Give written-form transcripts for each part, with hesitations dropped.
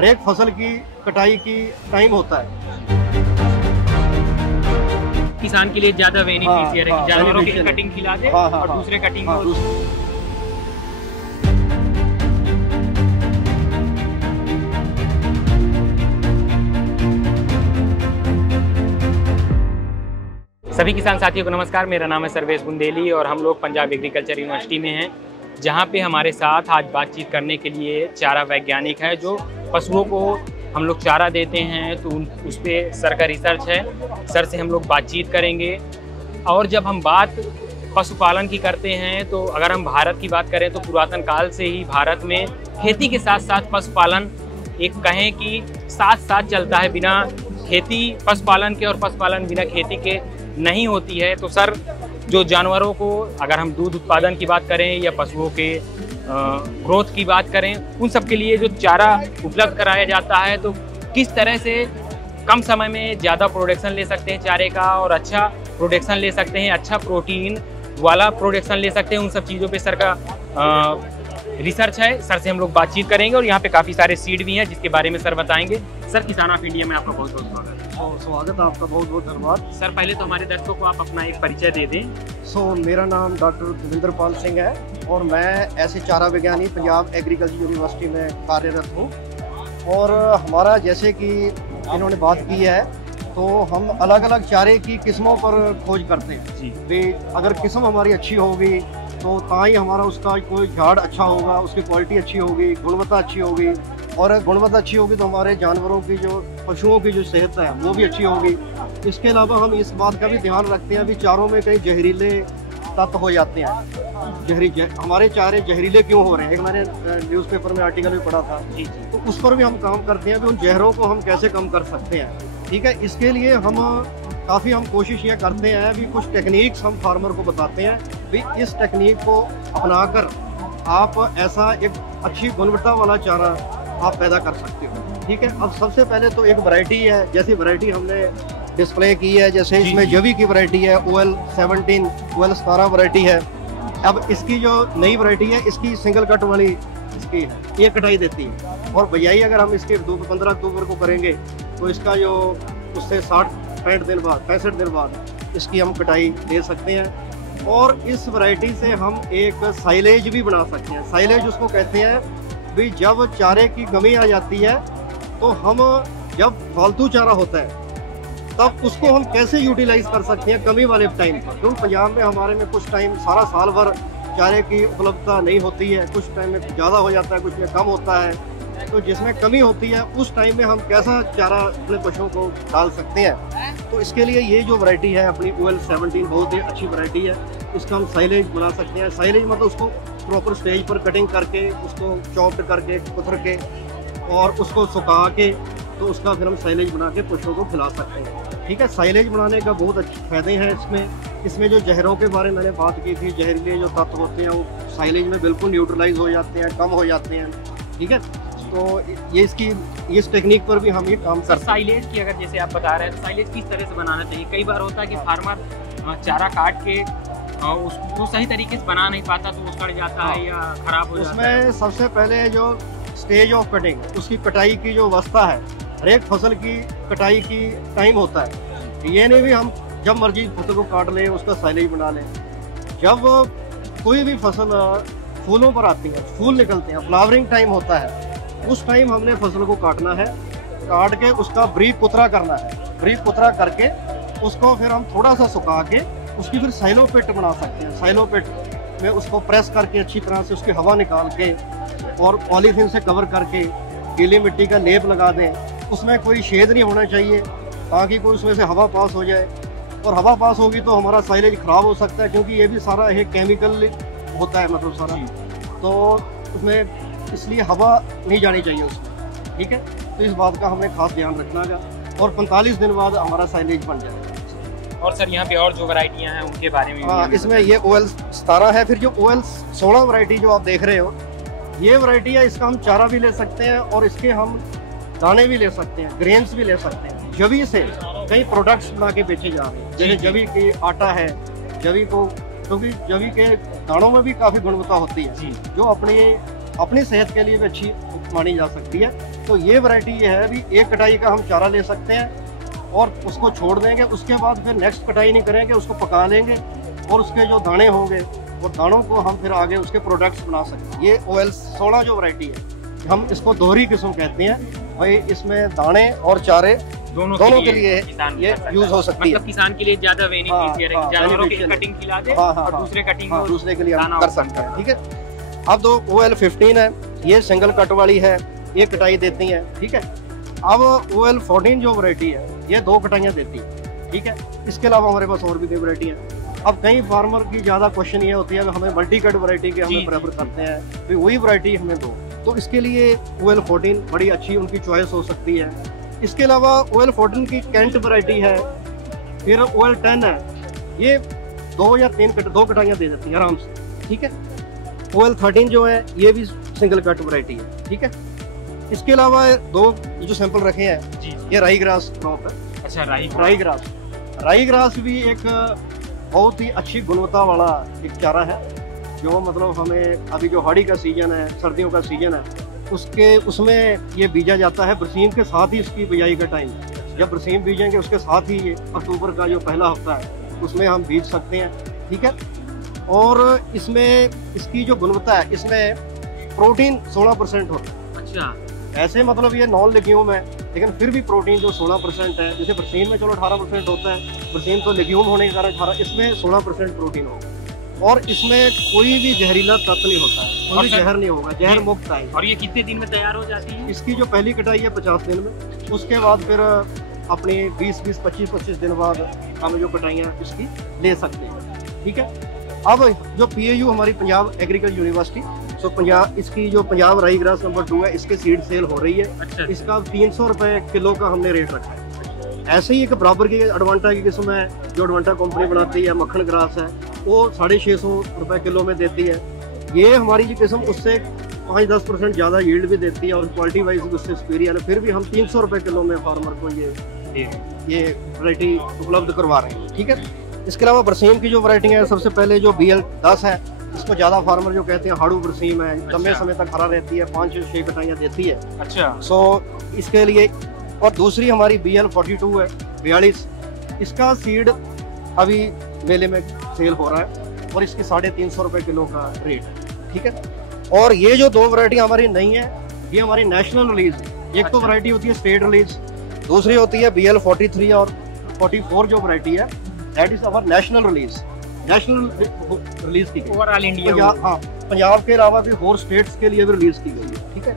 हर एक फसल की कटाई की टाइम होता है। किसान के लिए ज्यादा बेनिफिशियर है कि जानवरों की कटिंग खिला दे और दूसरे कटिंग सभी किसान साथियों को नमस्कार। मेरा नाम है सर्वेश बुंदेली और हम लोग पंजाब एग्रीकल्चर यूनिवर्सिटी में हैं, जहां पे हमारे साथ आज बातचीत करने के लिए चारा वैज्ञानिक है जो पशुओं को हम लोग चारा देते हैं। तो उस पर सर का रिसर्च है। सर से हम लोग बातचीत करेंगे। और जब हम बात पशुपालन की करते हैं तो अगर हम भारत की बात करें तो पुरातन काल से ही भारत में खेती के साथ साथ पशुपालन एक कहें कि साथ साथ चलता है। बिना खेती पशुपालन के और पशुपालन बिना खेती के नहीं होती है। तो सर, जो जानवरों को अगर हम दूध उत्पादन की बात करें या पशुओं के ग्रोथ की बात करें, उन सब के लिए जो चारा उपलब्ध कराया जाता है तो किस तरह से कम समय में ज़्यादा प्रोडक्शन ले सकते हैं चारे का और अच्छा प्रोडक्शन ले सकते हैं, अच्छा प्रोटीन वाला प्रोडक्शन ले सकते हैं, उन सब चीज़ों पे सर का रिसर्च है। सर से हम लोग बातचीत करेंगे और यहाँ पे काफ़ी सारे सीड भी हैं जिसके बारे में सर बताएंगे। सर, किसान ऑफ इंडिया में आपका बहुत बहुत स्वागत है। स्वागत है आपका, बहुत बहुत धन्यवाद। सर, पहले तो हमारे दर्शकों को आप अपना एक परिचय दे दें। मेरा नाम डॉक्टर देवेंद्र पाल सिंह है और मैं ऐसे चारा विज्ञानी पंजाब एग्रीकल्चर यूनिवर्सिटी में कार्यरत हूँ। और हमारा जैसे कि इन्होंने बात की है तो हम अलग अलग चारे की किस्मों पर खोज करते हैं जी। भी अगर किस्म हमारी अच्छी होगी तो ताई हमारा उसका कोई झाड़ अच्छा होगा, उसकी क्वालिटी अच्छी होगी, गुणवत्ता अच्छी होगी। और गुणवत्ता अच्छी होगी तो हमारे जानवरों की जो पशुओं की जो सेहत है वो भी अच्छी होगी। इसके अलावा हम इस बात का भी ध्यान रखते हैं भी चारों में कई जहरीले तत्व हो जाते हैं। हमारे चारे जहरीले क्यों हो रहे हैं, एक मैंने न्यूज़पेपर में आर्टिकल भी पढ़ा था जी। तो उस पर भी हम काम करते हैं कि उन जहरों को हम कैसे कम कर सकते हैं। ठीक है, इसके लिए हम काफ़ी कोशिश ये करते हैं भी कुछ टेक्निक्स हम फार्मर को बताते हैं भी इस टेक्निक को अपनाकर आप ऐसा एक अच्छी गुणवत्ता वाला चारा आप पैदा कर सकते हो। ठीक है, अब सबसे पहले तो एक वैरायटी है, जैसी वैरायटी हमने डिस्प्ले की है, जैसे इसमें जवी की वैरायटी है OL17, OL17 वैरायटी है। अब इसकी जो नई वैरायटी है इसकी सिंगल कट वाली इसकी है, ये कटाई देती है। और बजाई अगर हम इसके 15 अक्टूबर को करेंगे तो इसका जो उससे 65 दिन बाद इसकी हम कटाई दे सकते हैं। और इस वैरायटी से हम एक साइलेज भी बना सकते हैं। साइलेज उसको कहते हैं भी जब चारे की कमी आ जाती है तो हम जब फालतू चारा होता है तब उसको हम कैसे यूटिलाइज कर सकते हैं कमी वाले टाइम पर। क्योंकि पंजाब में हमारे में कुछ टाइम सारा साल भर चारे की उपलब्धता नहीं होती है, कुछ टाइम में ज़्यादा हो जाता है, कुछ में कम होता है। तो जिसमें कमी होती है उस टाइम में हम कैसा चारा अपने पशुओं को डाल सकते हैं। तो इसके लिए ये जो वैरायटी है अपनी OL17 बहुत ही अच्छी वैरायटी है। इसका हम साइलेज बना सकते हैं। साइलेज मतलब उसको प्रॉपर स्टेज पर कटिंग करके उसको चॉप्ड करके कुतर के और उसको सुखा के तो उसका फिर हम साइलेज बना के पशुओं को खिला सकते हैं। ठीक है, साइलेज बनाने का बहुत अच्छे फायदे हैं इसमें जो जहरों के बारे में मैंने बात की थी, जहरीले जो तत्व होते हैं वो साइलेज में बिल्कुल न्यूट्रलाइज हो जाते हैं, कम हो जाते हैं। ठीक है, तो ये इस टेक्निक पर भी हम ये काम कर। साइलेज की अगर जैसे आप बता रहे हैं तो साइलेज किस तरह से बनाना चाहिए? कई बार होता है कि फार्मर चारा काट के उसको सही तरीके से बना नहीं पाता तो वो सड़ जाता है या खराब हो जाता है। उसमें सबसे पहले जो स्टेज ऑफ कटिंग, उसकी कटाई की जो अवस्था है, हर एक फसल की कटाई की टाइम होता है। ये नहीं भी हम जब मर्जी फसल को काट लें उसका साइलेज बना लें। जब कोई भी फसल फूलों पर आती है, फूल निकलते हैं, फ्लावरिंग टाइम होता है, उस टाइम हमने फसल को काटना है। काट के उसका ब्रीक पुतरा करना है। ब्रीक पुतरा करके उसको फिर हम थोड़ा सा सुखा के उसकी फिर साइलो पिट बना सकते हैं। साइलो पिट में उसको प्रेस करके अच्छी तरह से उसकी हवा निकाल के और पॉलीथीन से कवर करके गीली मिट्टी का लेप लगा दें। उसमें कोई छेद नहीं होना चाहिए ताकि कोई उसमें से हवा पास हो जाए। और हवा पास होगी तो हमारा साइलेज ख़राब हो सकता है, क्योंकि ये भी सारा एक केमिकल होता है, मतलब सारा। तो उसमें इसलिए हवा नहीं जानी चाहिए उसमें। ठीक है, तो इस बात का हमें खास ध्यान रखना है। और 45 दिन बाद हमारा साइलेज बन जाएगा। और सर, यहाँ पे और जो वैरायटियाँ हैं उनके बारे में इसमें ये OL17 है। फिर जो OL16 वैरायटी जो आप देख रहे हो, ये वैरायटी है। इसका हम चारा भी ले सकते हैं और इसके हम दाने भी ले सकते हैं, ग्रेन्स भी ले सकते हैं। जवी से कई प्रोडक्ट्स बना के बेचे जा रहे हैं, जैसे जवी की आटा है, जवी को, क्योंकि जवी के दानों में भी काफ़ी गुणवत्ता होती है जो अपनी सेहत के लिए भी अच्छी मानी जा सकती है। तो ये वैरायटी ये है भी एक कटाई का हम चारा ले सकते हैं और उसको छोड़ देंगे, उसके बाद फिर नेक्स्ट कटाई नहीं करेंगे, उसको पका लेंगे और उसके जो दाने होंगे और दानों को हम फिर आगे उसके प्रोडक्ट्स बना सकते हैं। ये OL 16 जो वैरायटी है, हम इसको दोहरी किस्म कहते हैं भाई, इसमें दाने और चारे दोनों के लिए ये यूज हो सकती है। मतलब किसान के लिए ज्यादा बेनिफिशियल है, जानवरों की कटिंग खिला दे और दूसरे कटिंग दूसरे के लिए हम कर सकते हैं। ठीक है। अब तो OL 15 है, ये सिंगल कट वाली है, एक कटाई देती है। ठीक है। अब OL 14 जो वैरायटी है, ये 2 कटाइयाँ देती है। ठीक है। इसके अलावा हमारे पास और भी कई वैरायटी है। अब कई फार्मर की ज्यादा क्वेश्चन ये होती है कि हमें मल्टी कट वैरायटी के हमें प्रेफर करते हैं, तो वही वैरायटी हमें दो, तो इसके लिए OL 14 बड़ी अच्छी उनकी चॉइस हो सकती है। इसके अलावा OL 14 की कैंट वैरायटी है, फिर OL 10 है, ये 2 या 3 कटाइयाँ दे देती है आराम से। ठीक है। OL 13 जो है ये भी सिंगल कट वैरायटी है। ठीक है। इसके अलावा 2 जो सैंपल रखे हैं, ये राई ग्रास क्रॉप है। अच्छा, राई ग्रास भी एक बहुत ही अच्छी गुणवत्ता वाला एक चारा है, जो मतलब हमें अभी जो हाड़ी का सीजन है, सर्दियों का सीजन है, उसमें ये बीजा जाता है। बरसीम के साथ ही उसकी बिजाई का टाइम है। जब बरसीम बीजेंगे उसके साथ ही ये अक्टूबर का जो पहला हफ्ता है उसमें हम बीज सकते हैं। ठीक है। और इसमें इसकी जो गुणवत्ता है, इसमें प्रोटीन 16% होता है। अच्छा। ऐसे मतलब ये नॉन लेग्यूम है, लेकिन फिर भी प्रोटीन जो 16% है, जैसे बरसीम में चलो 18% होता है, बरसीम तो लेग्यूम होने के कारण 18, इसमें 16% प्रोटीन होगा और इसमें कोई भी जहरीला तत्व नहीं होता है, कोई जहर नहीं होगा, जहर मुक्त है। और ये कितने दिन में तैयार हो जाती है? इसकी जो पहली कटाई है 50 दिन में, उसके बाद फिर अपने 20-20, 25-25 दिन बाद हम जो कटाइयाँ इसकी ले सकते हैं। ठीक है। अब जो PAU हमारी पंजाब एग्रीकल्चर यूनिवर्सिटी, तो पंजाब, इसकी जो पंजाब राई ग्रास नंबर 2 है, इसके सीड सेल हो रही है। अच्छा। इसका 300 रुपए किलो का हमने रेट रखा है। ऐसे ही एक बराबर की एडवांटा की किस्म है जो एडवांटा कंपनी बनाती है, मक्खन ग्रास है, वो 650 रुपए किलो में देती है। ये हमारी जो किस्म उससे 5-10% ज़्यादा यील्ड भी देती है और क्वालिटी वाइज उससे सुपीरियर है, फिर भी हम 300 रुपए किलो में फार्मर को ये वैरायटी उपलब्ध करवा रहे हैं। ठीक है। इसके अलावा बरसीम की जो वैरायटी है, सबसे पहले जो BL 10 है, इसको ज्यादा फार्मर जो कहते हैं हाड़ू बरसीम है, लंबे समय तक हरा रहती है, 5-6 कटाइयाँ देती है। अच्छा। सो इसके लिए, और दूसरी हमारी BL 42 है, 42, इसका सीड अभी मेले में सेल हो रहा है और इसकी 350 रुपए किलो का रेट है। ठीक है। और ये जो 2 वैरायटी हमारी नहीं है, ये हमारी नेशनल रिलीज है। एक तो वैरायटी होती है स्टेट रिलीज, दूसरी होती है BL 43 और 44 जो वैरायटी है, that is our national release, national release की गई ओवरऑल इंडिया। हाँ, पंजाब के अलावा भी और स्टेट्स के लिए भी रिलीज की गई है। ठीक है।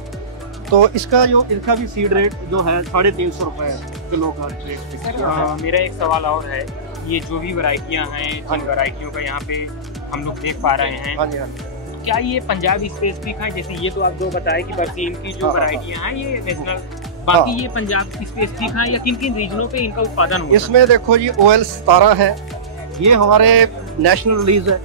तो इसका भी सीड रेट जो है 350 रुपए किलो का रेट। मेरा एक सवाल और है, ये जो भी वैरायटियां हैं, जिन वैरायटियों का यहाँ पे हम लोग देख पा रहे हैं, तो क्या ये पंजाब स्पेसिफिक है? जैसे ये तो आप जो बताए कि बरसीम की जो वैरायटियां हैं ये नेशनल, बाकी ये पंजाब स्पेसिफिक है या किन किन रीजनों पे इनका उत्पादन होता है? इसमें देखो जी, OL 17 है, ये हमारे नेशनल रिलीज है।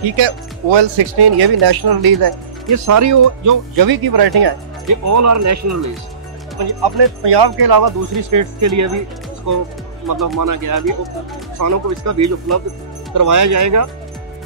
ठीक है। OL 16 ये भी नेशनल रिलीज है। ये सारी जो जवी की वैरायटी है, ये ऑल आर नेशनल रिलीज। अपने पंजाब के अलावा दूसरी स्टेट्स के लिए भी इसको मतलब माना गया है, अभी किसानों को इसका बीज उपलब्ध करवाया जाएगा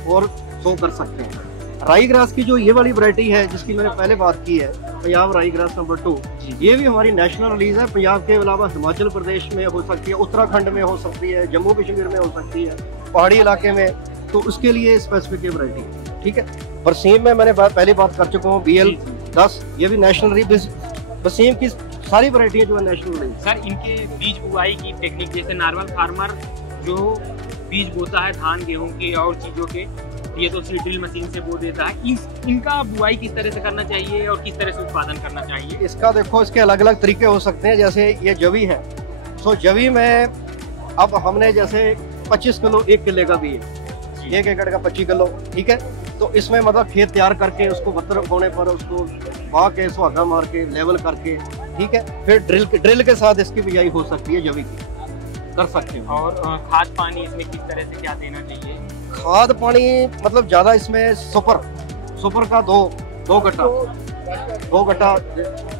और सो कर सकते हैं। राई ग्रास की जो ये वाली वैरायटी है, जिसकी मैंने पहले बात की है, पंजाब राई ग्रास नंबर 2, ये भी हमारी नेशनल रिलीज है। पंजाब के अलावा हिमाचल प्रदेश में हो सकती है, उत्तराखंड में हो सकती है, जम्मू कश्मीर में हो सकती है, पहाड़ी इलाके में, तो उसके लिए स्पेसिफिक वैरायटी है। ठीक है। बरसीम में मैंने पहले बात कर चुका हूँ, BL 10, ये भी नेशनल रिलीज। बरसीम की सारी वैरायटी जो है नेशनल रिलीज। सर, इनके बीज बुआई की टेक्निक, जैसे नॉर्मल फार्मर जो बीज बोता है धान गेहूं के और चीजों के, ये तो ड्रिल मशीन से बो देता है, इनका बुआई किस तरह से करना चाहिए और किस तरह से उत्पादन करना चाहिए? इसका देखो, इसके अलग अलग तरीके हो सकते हैं। जैसे ये जवी है, तो जवी में अब हमने जैसे 25 किलो 1 किले का भी है, 1 एकड़ का 25 किलो। ठीक है। तो इसमें मतलब खेत तैयार करके उसको बत्तर होने पर उसको बहा के सुहागा मार के लेवल करके, ठीक है, फिर ड्रिल के साथ इसकी बिजाई हो सकती है, जवी की कर सकते हैं। और खाद पानी इसमें किस तरह से क्या देना चाहिए? खाद पानी मतलब ज्यादा इसमें सुपर का दो गट्टा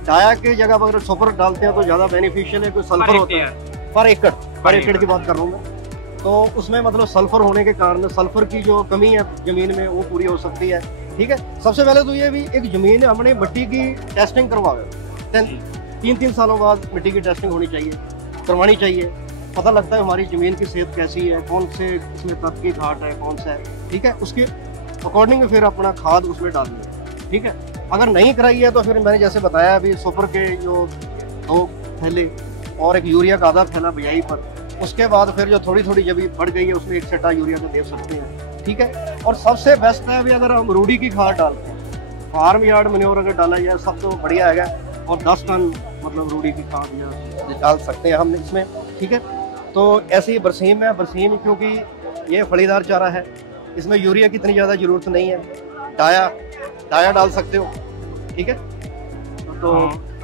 डाया की जगह पर सुपर डालते हैं तो ज्यादा बेनिफिशियल है। कोई सल्फर होता है पर एकड़ की बात कर रहा हूँ मैं, तो उसमें मतलब सल्फर होने के कारण सल्फर की जो कमी है जमीन में वो पूरी हो सकती है। ठीक है। सबसे पहले तो ये भी एक जमीन हमने मिट्टी की टेस्टिंग करवावे, 3-3 सालों बाद मिट्टी की टेस्टिंग होनी चाहिए, करवानी चाहिए। पता लगता है हमारी ज़मीन की सेहत कैसी है, कौन से इसमें तत्व की घाट है, कौन सा है, ठीक है। उसके अकॉर्डिंग फिर अपना खाद उसमें डालनी है, ठीक है। अगर नहीं कराई है तो फिर मैंने जैसे बताया अभी सुपर के जो 2 थैले और एक यूरिया का आधा थैला बिजाई पर, उसके बाद फिर जो थोड़ी थोड़ी जब बढ़ गई है उसमें 1 छटा यूरिया का दे सकते हैं, ठीक है। और सबसे बेस्ट है अभी अगर हम रूढ़ी की खाद डालते हैं, फार्म यार्ड मैन्योर अगर डाला जाए सब तो बढ़िया है। और 10 टन मतलब रूढ़ी की खाद डाल सकते हैं हम इसमें, ठीक है। तो ऐसे ही बरसीम है, बरसीम क्योंकि ये फलीदार चारा है, इसमें यूरिया की इतनी ज़्यादा ज़रूरत नहीं है, डाया डाल सकते हो, ठीक है। तो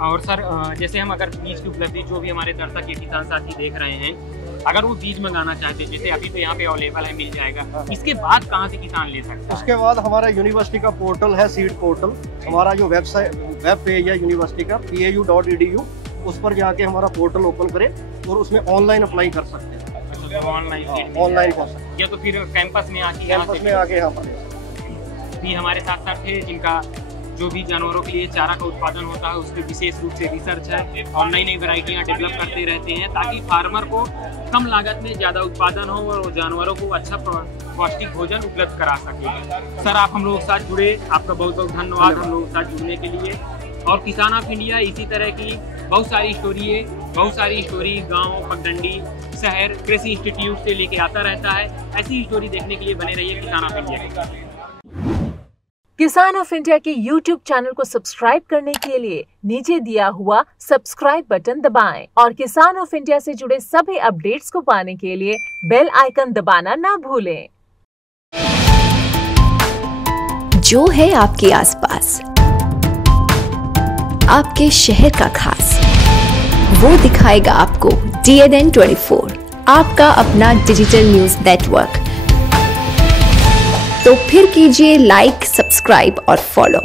और सर जैसे हम अगर बीज की उपलब्धि जो भी हमारे दर्शक के किसान साथी देख रहे हैं, अगर वो बीज मंगाना चाहते हैं, जैसे अभी तो यहाँ पे अवेलेबल है, मिल जाएगा, इसके बाद कहाँ से किसान ले सकते हैं? उसके बाद हमारा यूनिवर्सिटी का पोर्टल है, सीड पोर्टल, हमारा जो वेबसाइट वेब पेज है यूनिवर्सिटी का pau.edu, उस पर जाके हमारा पोर्टल ओपन करें और उसमें ऑनलाइन अप्लाई कर सकते हैं। ऑनलाइन कर सकते हैं या तो फिर कैंपस में आके यहाँ पर भी हमारे साथ साथ है जिनका जो भी जानवरों के लिए चारा का उत्पादन होता है, उस पर विशेष रूप से रिसर्च है और नई नई वैरायटियाँ डेवलप करते रहते हैं ताकि फार्मर को कम लागत में ज़्यादा उत्पादन हो और जानवरों को अच्छा पौष्टिक भोजन उपलब्ध करा सके। सर आप हम लोगों के साथ जुड़े, आपका बहुत बहुत धन्यवाद हम लोगों के साथ जुड़ने के लिए। और किसान ऑफ इंडिया इसी तरह की बहुत सारी स्टोरी गाँव, पगडंडी, शहर, कृषि इंस्टीट्यूट से लेके आता रहता है। ऐसी स्टोरी देखने के लिए बने रहिए किसान ऑफ इंडिया के साथ। किसान ऑफ इंडिया के YouTube चैनल को सब्सक्राइब करने के लिए नीचे दिया हुआ सब्सक्राइब बटन दबाएं और किसान ऑफ इंडिया से जुड़े सभी अपडेट्स को पाने के लिए बेल आइकन दबाना ना भूलें। जो है आपके आसपास, आपके शहर का खास, वो दिखाएगा आपको DNN 24, आपका अपना डिजिटल न्यूज नेटवर्क। तो फिर कीजिए लाइक, सब्सक्राइब और फॉलो।